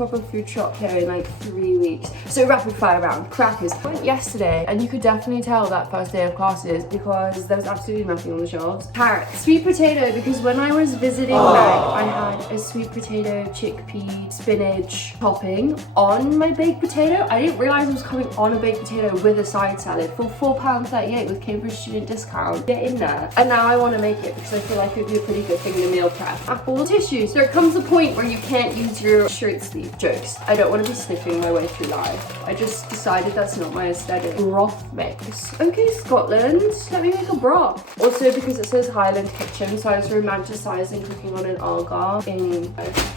proper food shop here in like 3 weeks. So rapid fire round, crackers. I went yesterday and you could definitely tell that first day of classes because there was absolutely nothing on the shelves. Carrots, sweet potato, because when I was visiting Meg, I had a sweet potato, chickpea, spinach topping on my baked potato. I didn't realize it was coming on a baked potato with a side salad for £4.38 with Cambridge student discount. Get in there. And now I want to make it because I feel like it would be a pretty good thing in a meal prep. Apple tissues. There comes a point where you can't use your shirt sleeve. Jokes. I don't want to be sniffing my way through life. I just decided that's not my aesthetic. Broth mix. Okay, Scotland. Let me make a broth. Also because it says Highland Kitchen, so I was romanticizing cooking on an Argar in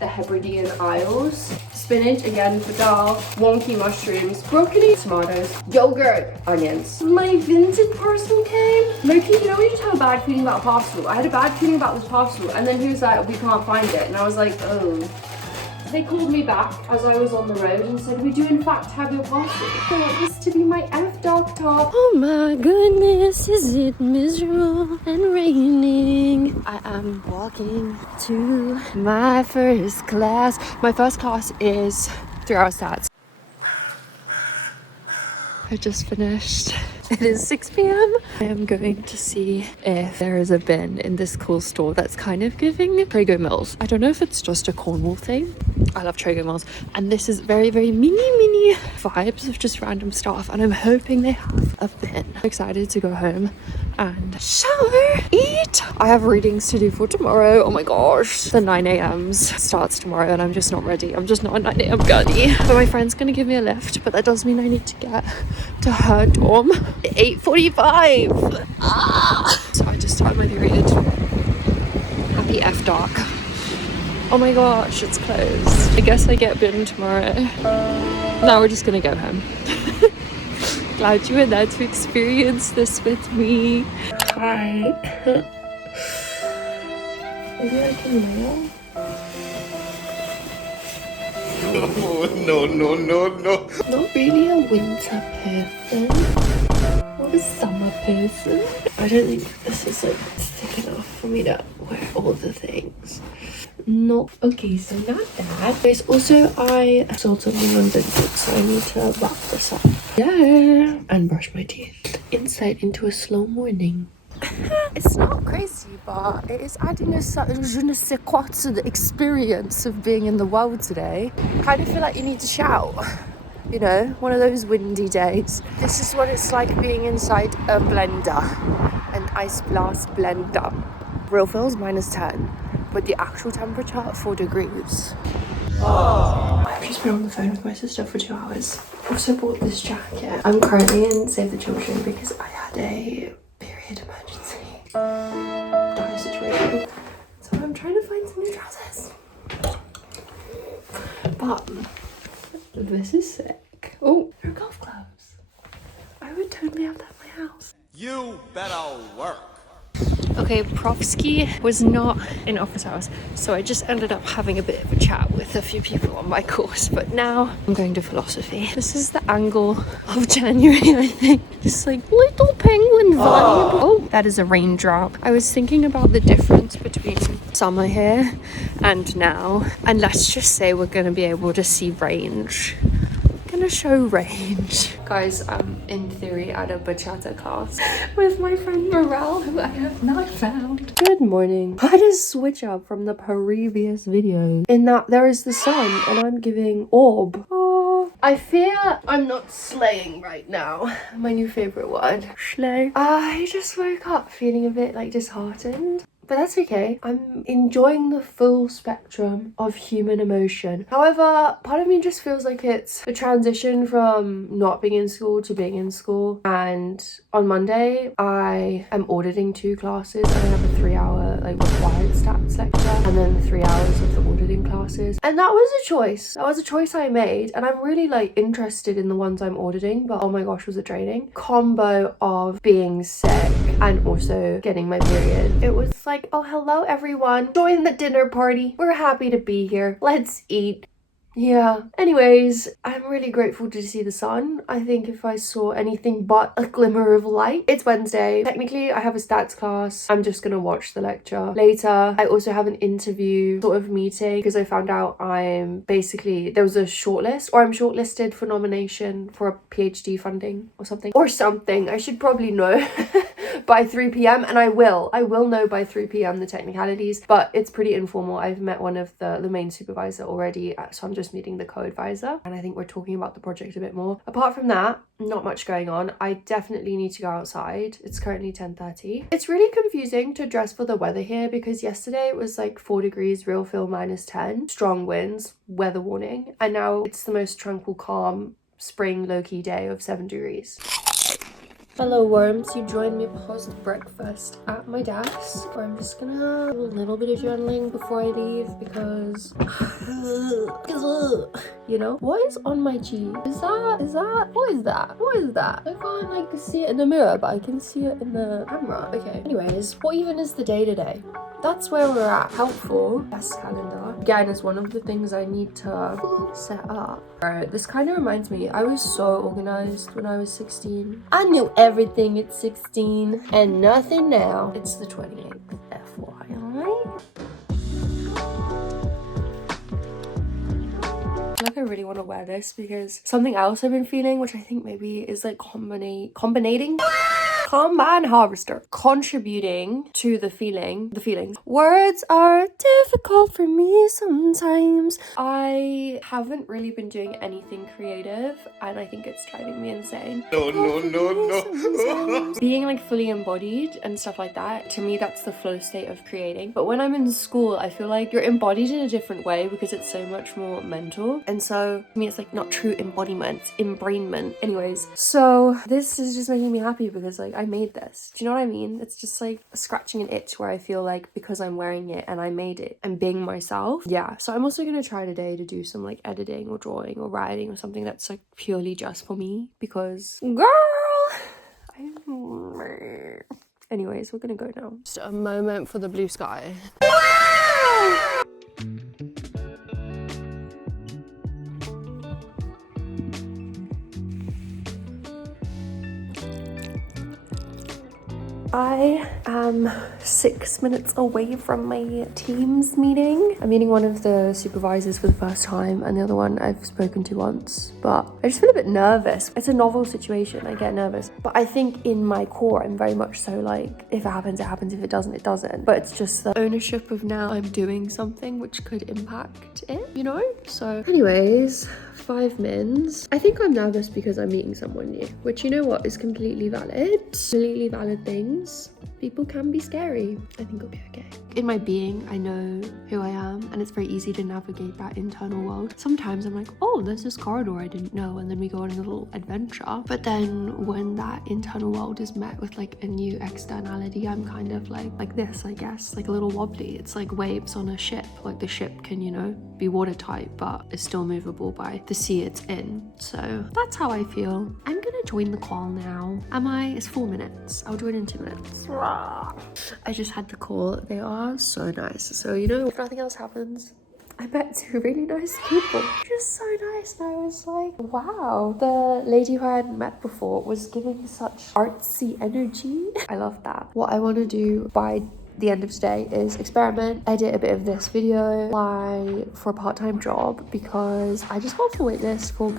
the Hebridean Isles. Spinach again for dal. Wonky mushrooms. Broccoli. Tomatoes. Yogurt. Onions. My Vincent parcel came. Loki, you know when you just have a bad feeling about a parcel? I had a bad feeling about this parcel and then he was like, we can't find it. And I was like, oh. They called me back as I was on the road and said, we do in fact have your parcel. I want this to be my F-Dog top. Oh my goodness, is it miserable and raining? I am walking to my first class. My first class is 3-hour stats. I just finished. It is 6 p.m. I am going to see if there is a bin in this cool store that's kind of giving Trago Mills. I don't know if it's just a Cornwall thing. I love Trago Mills. And this is very, very mini vibes of just random stuff. And I'm hoping they have a bin. I'm excited to go home and shower, eat. I have readings to do for tomorrow. Oh my gosh. The 9 a.m.s starts tomorrow and I'm just not ready. I'm just not a 9 a.m. girly. But my friend's gonna give me a lift, but that does mean I need to get to her dorm at 8:45. So I just started my period. Happy F dark. Oh my gosh, it's closed. I guess I get bin tomorrow. Now we're just gonna go home. Glad you were there to experience this with me. Hi. Maybe I can mail? No. Not really a winter person. Not a summer person. I don't think this is like thick enough for me to wear all the things. No. Okay, so not that. Guys, also I sold something on Vinted, so I need to wrap this up. Yeah. And brush my teeth. Insight into a slow morning. It's not crazy, but it is adding a certain je ne sais quoi to the experience of being in the world today. I kind of feel like you need to shout. You know, one of those windy days. This is what it's like being inside a blender. An ice blast blender. Real feels -10, but the actual temperature at 4 degrees. I've just been on the phone with my sister for 2 hours. Also bought this jacket. I'm currently in Save the Children because I had a period emergency. Dire situation. So I'm trying to find some new trousers. But this is sick. Oh, they're golf clubs. I would totally have that at my house. You better work. Okay, Profsky was not in office hours, so I just ended up having a bit of a chat with a few people on my course, but now I'm going to philosophy. This is the angle of January, I think. Just like little penguin vibe. Oh, that is a raindrop. I was thinking about the difference between summer here and now, and let's just say we're going to be able to see range. Gonna show range. Guys, I'm in theory at a bachata class with my friend Morel, who I have not found. Good morning. I had a switch up from the previous video in that there is the sun and I'm giving orb. Oh, I fear I'm not slaying right now. My new favorite word. Slay. I just woke up feeling a bit like disheartened. But that's okay. I'm enjoying the full spectrum of human emotion. However, part of me just feels like it's a transition from not being in school to being in school. And on Monday, I am auditing 2 classes and I have a 3-hour like required stats lecture and then 3 hours of the auditing classes. And that was a choice. That was a choice I made. And I'm really like interested in the ones I'm auditing, but oh my gosh, was it draining? Combo of being sick and also getting my period. It was like, oh, hello everyone. Join the dinner party. We're happy to be here. Let's eat. Yeah. Anyways, I'm really grateful to see the sun. I think if I saw anything but a glimmer of light, it's Wednesday. Technically, I have a stats class. I'm just gonna watch the lecture later. I also have an interview sort of meeting because I found out there was a shortlist, or I'm shortlisted for nomination for a PhD funding or something. I should probably know by 3 p.m. and I will know by 3 p.m. the technicalities, but it's pretty informal. I've met one of the main supervisor already, so I'm just meeting the co-advisor, and I think we're talking about the project a bit more. Apart from that, not much going on. I definitely need to go outside. It's currently 10:30. It's really confusing to dress for the weather here because yesterday it was like 4 degrees, real feel -10, strong winds, weather warning, and now it's the most tranquil, calm spring low-key day of 7 degrees. Hello worms, you joined me post breakfast at my desk, where I'm just gonna do a little bit of journaling before I leave because you know, what is on my cheek? What is that? I can't like see it in the mirror, but I can see it in the camera. Okay, anyways, what even is the day today? That's where we're at. Helpful. Best calendar. Again, is one of the things I need to set up. Alright, this kind of reminds me, I was so organized when I was 16. I knew everything at 16 and nothing now. It's the 28th, FYI. I feel like I really want to wear this because something else I've been feeling, which I think maybe is like combine harvester, contributing to the feelings. Words are difficult for me sometimes. I haven't really been doing anything creative and I think it's driving me insane. No. Being like fully embodied and stuff like that, to me that's the flow state of creating. But when I'm in school, I feel like you're embodied in a different way because it's so much more mental. And so to me it's like not true embodiment, it's embrainment. Anyways, so this is just making me happy because like I made this. Do you know what I mean? It's just like scratching an itch where I feel like because I'm wearing it and I made it and being myself. Yeah, so I'm also gonna try today to do some like editing or drawing or writing or something that's like purely just for me because girl, anyways, we're gonna go now. Just a moment for the blue sky. I am 6 minutes away from my Teams meeting. I'm meeting one of the supervisors for the first time and the other one I've spoken to once, but I just feel a bit nervous. It's a novel situation, I get nervous. But I think in my core, I'm very much so like, if it happens, it happens. If it doesn't, it doesn't. But it's just the ownership of now I'm doing something which could impact it, you know? So anyways, 5 mins. I think I'm nervous because I'm meeting someone new, which you know what is completely valid. Completely valid things. People can be scary. I think it'll be okay. In my being, I know who I am and it's very easy to navigate that internal world. Sometimes I'm like, oh, there's this corridor I didn't know, and then we go on a little adventure. But then when that internal world is met with like a new externality, I'm kind of like this, I guess, like a little wobbly. It's like waves on a ship. Like the ship can, you know, be watertight, but is still movable by the sea it's in. So that's how I feel. I'm gonna join the call now. It's 4 minutes. I'll join in 2 minutes. I just had the call. They are so nice. So, you know, if nothing else happens, I met 2 really nice people. Just so nice. And I was like, wow. The lady who I hadn't met before was giving such artsy energy. I love that. What I want to do by the end of today is experiment, edit a bit of this video, apply for a part-time job because I just got off the wait list for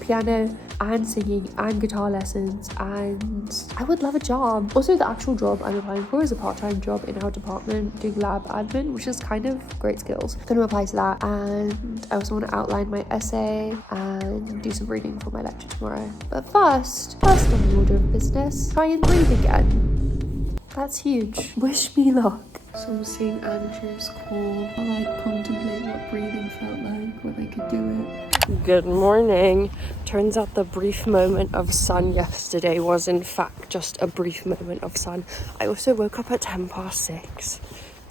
piano and singing and guitar lessons, and I would love a job. Also, the actual job I'm applying for is a part-time job in our department doing lab admin, which is kind of great skills. I'm gonna apply to that, and I also want to outline my essay and do some reading for my lecture tomorrow. But first on the order of business, try and breathe again. That's huge. Wish me luck. So St. Andrew's call while I contemplate what breathing felt like when I could do it. Good morning. Turns out the brief moment of sun yesterday was in fact just a brief moment of sun. I also woke up at 6:10.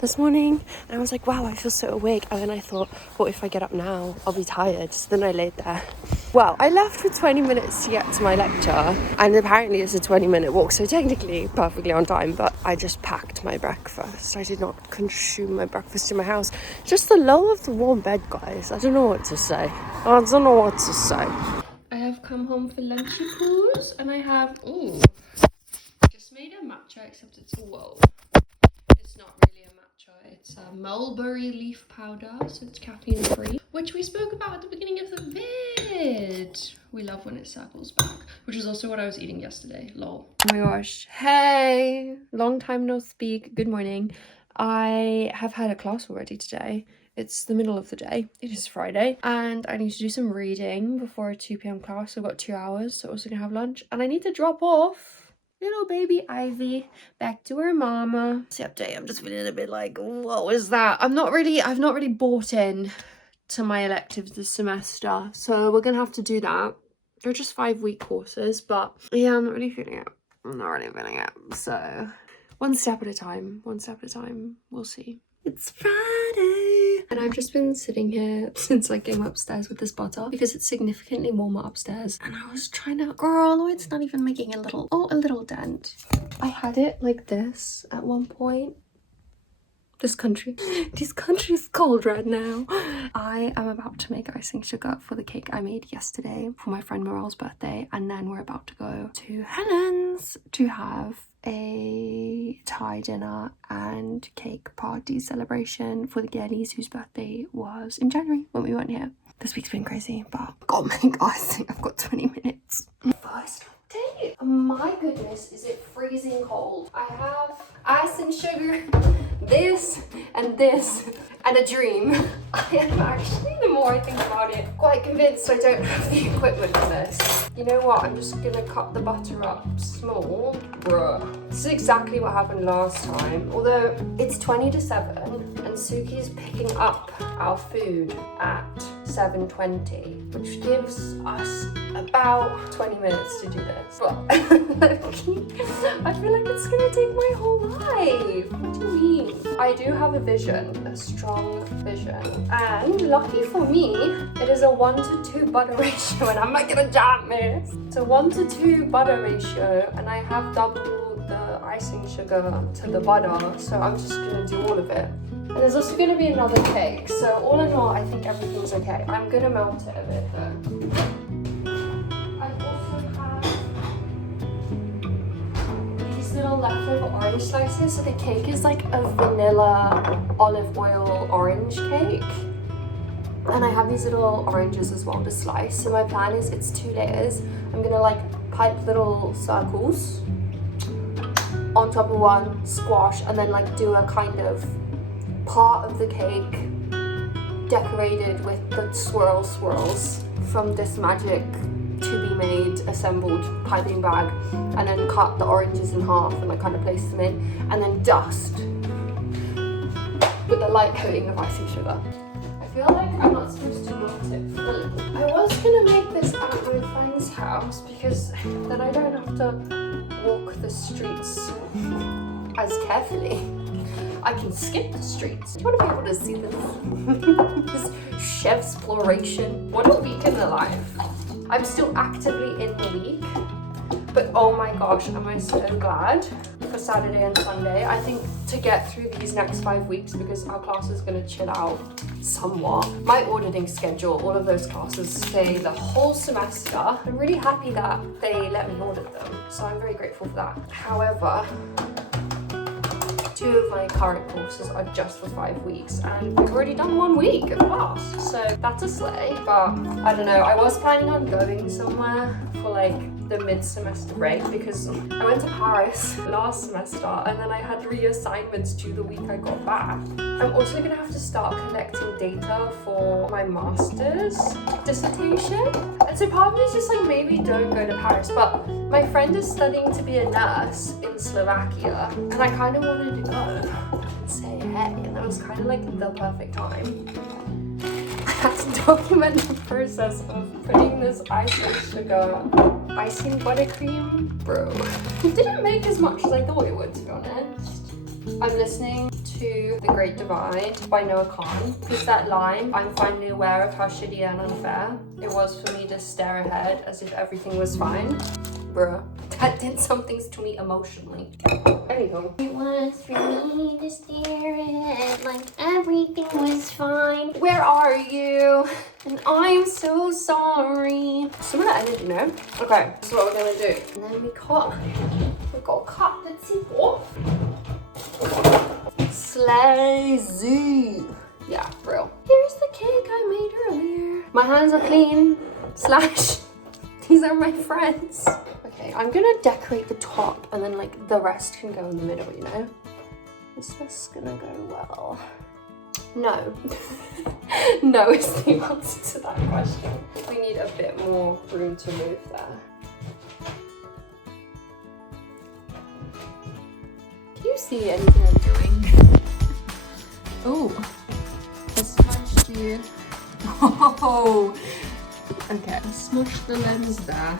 this morning, and I was like, wow, I feel so awake. And then I thought, what if I get up now? I'll be tired. So then I laid there. Well, I left for 20 minutes to get to my lecture, and apparently it's a 20-minute walk, so technically perfectly on time, but I just packed my breakfast. I did not consume my breakfast in my house. Just the lull of the warm bed, guys. I don't know what to say. I have come home for lunchy poos, and I have, just made a matcha, except it's, it's not really a matcha, it's a mulberry leaf powder, so it's caffeine free, which we spoke about at the beginning of the vid. We love when it circles back, which is also what I was eating yesterday, lol. Oh my gosh, hey, long time no speak, good morning. I have had a class already today. It's the middle of the day, it is Friday, and I need to do some reading before a 2 p.m. class. I've got 2 hours, so I'm also gonna have lunch, and I need to drop off little baby Ivy back to her mama. It's the update. I'm just feeling a bit like, what was that? I've not really bought in to my electives this semester, so we're gonna have to do that. They're just 5-week courses, but yeah, I'm not really feeling it. So one step at a time, we'll see. It's Friday, and I've just been sitting here since I came upstairs with this butter because it's significantly warmer upstairs, and I was trying to, girl, it's not even making a little dent. I had it like this at one point. This country is cold right now. I am about to make icing sugar for the cake I made yesterday for my friend Morel's birthday, and then we're about to go to Helen's to have a Thai dinner and cake party celebration for the girlies whose birthday was in January when we went here. This week's been crazy, but I've got to make icing. I've got 20 minutes. First update. My goodness, is it freezing cold. I have icing sugar, this, and a dream. I am actually, the more I think about it, quite convinced I don't have the equipment for this. You know what, I'm just gonna cut the butter up small. Bruh. This is exactly what happened last time, although it's 20 to 7 and Suki's picking up our food at 7:20, which gives us about 20 minutes to do this. But I feel like it's gonna take my whole life. What do you mean? I do have a vision, a strong vision, and lucky for me, it is a 1-to-2 butter ratio, and I'm not gonna jam this. It's a 1-to-2 butter ratio, and I have double the icing sugar to the butter, so I'm just gonna do all of it. And there's also gonna be another cake, so all in all, I think everything's okay. I'm gonna melt it a bit though. I also have these little leftover orange slices, so the cake is like a vanilla olive oil orange cake. And I have these little oranges as well to slice. So my plan is it's 2 layers. I'm gonna like pipe little circles on top of one, squash, and then like do a kind of part of the cake decorated with the swirls from this magic to be made assembled piping bag, and then cut the oranges in half and like kind of place them in, and then dust with a light coating of icing sugar. I feel like I'm not supposed to melt it fully. I was gonna make this at my friend's house because then I don't have to walk the streets as carefully. I can skip the streets. Do you want to be able to see this? This chef's exploration. What a week in the life. I'm still actively in the week, but oh my gosh, am I so glad for Saturday and Sunday. I think to get through these next 5 weeks, because our class is going to chill out somewhat. My auditing schedule, all of those classes stay the whole semester. I'm really happy that they let me audit them, so I'm very grateful for that. However, 2 of my current courses are just for 5 weeks, and we've already done 1 week of class, so that's a slay. But I don't know, I was planning on going somewhere for like the mid-semester break because I went to Paris last semester and then I had reassignments due the week I got back. I'm also gonna have to start collecting data for my master's dissertation, and so part of me is just like, maybe don't go to Paris, but my friend is studying to be a nurse in Slovakia and I kind of wanted to go and say hey, and that was kind of like the perfect time. I had to document the process of putting this icing buttercream, bro. It didn't make as much as I thought it would, to be honest. I'm listening to The Great Divide by Noah Khan. Because that line, I'm finally aware of how shitty and unfair it was for me to stare ahead as if everything was fine. Bruh, that did something to me emotionally. Anyhow. It was for me to stare ahead like everything was fine. Where are you? And I'm so sorry. Some of that editing, you know? Okay, this is what we're gonna do. And then we got cut the tip off. Slazy. Yeah, real. Here's the cake I made earlier. My hands are clean. Slash, these are my friends. Okay, I'm gonna decorate the top and then like the rest can go in the middle, you know? Is this gonna go well? No. No is the answer to that question. We need a bit more room to move there. Can you see anything I'm doing? Oh, I smushed you. Oh, okay. I smushed the lens there.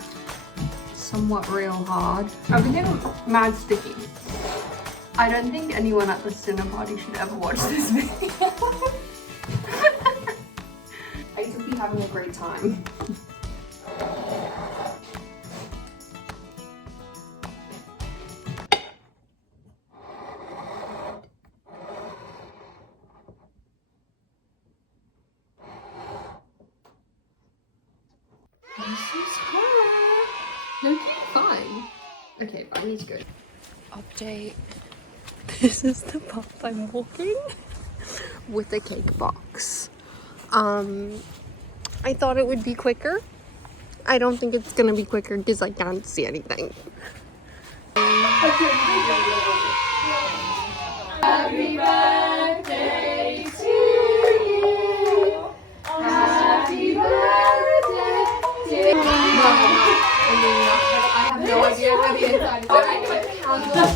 Somewhat real hard. Everything mad sticky. I don't think anyone at the dinner party should ever watch this video. I could be having a great time. This is hard. Looking fine. Okay, but I need to go. Update. This is the path I'm walking with a cake box. I thought it would be quicker. I don't think it's gonna be quicker because I can't see anything. Happy birthday to you. Happy birthday to you. I have no idea where the inside is. I put candles.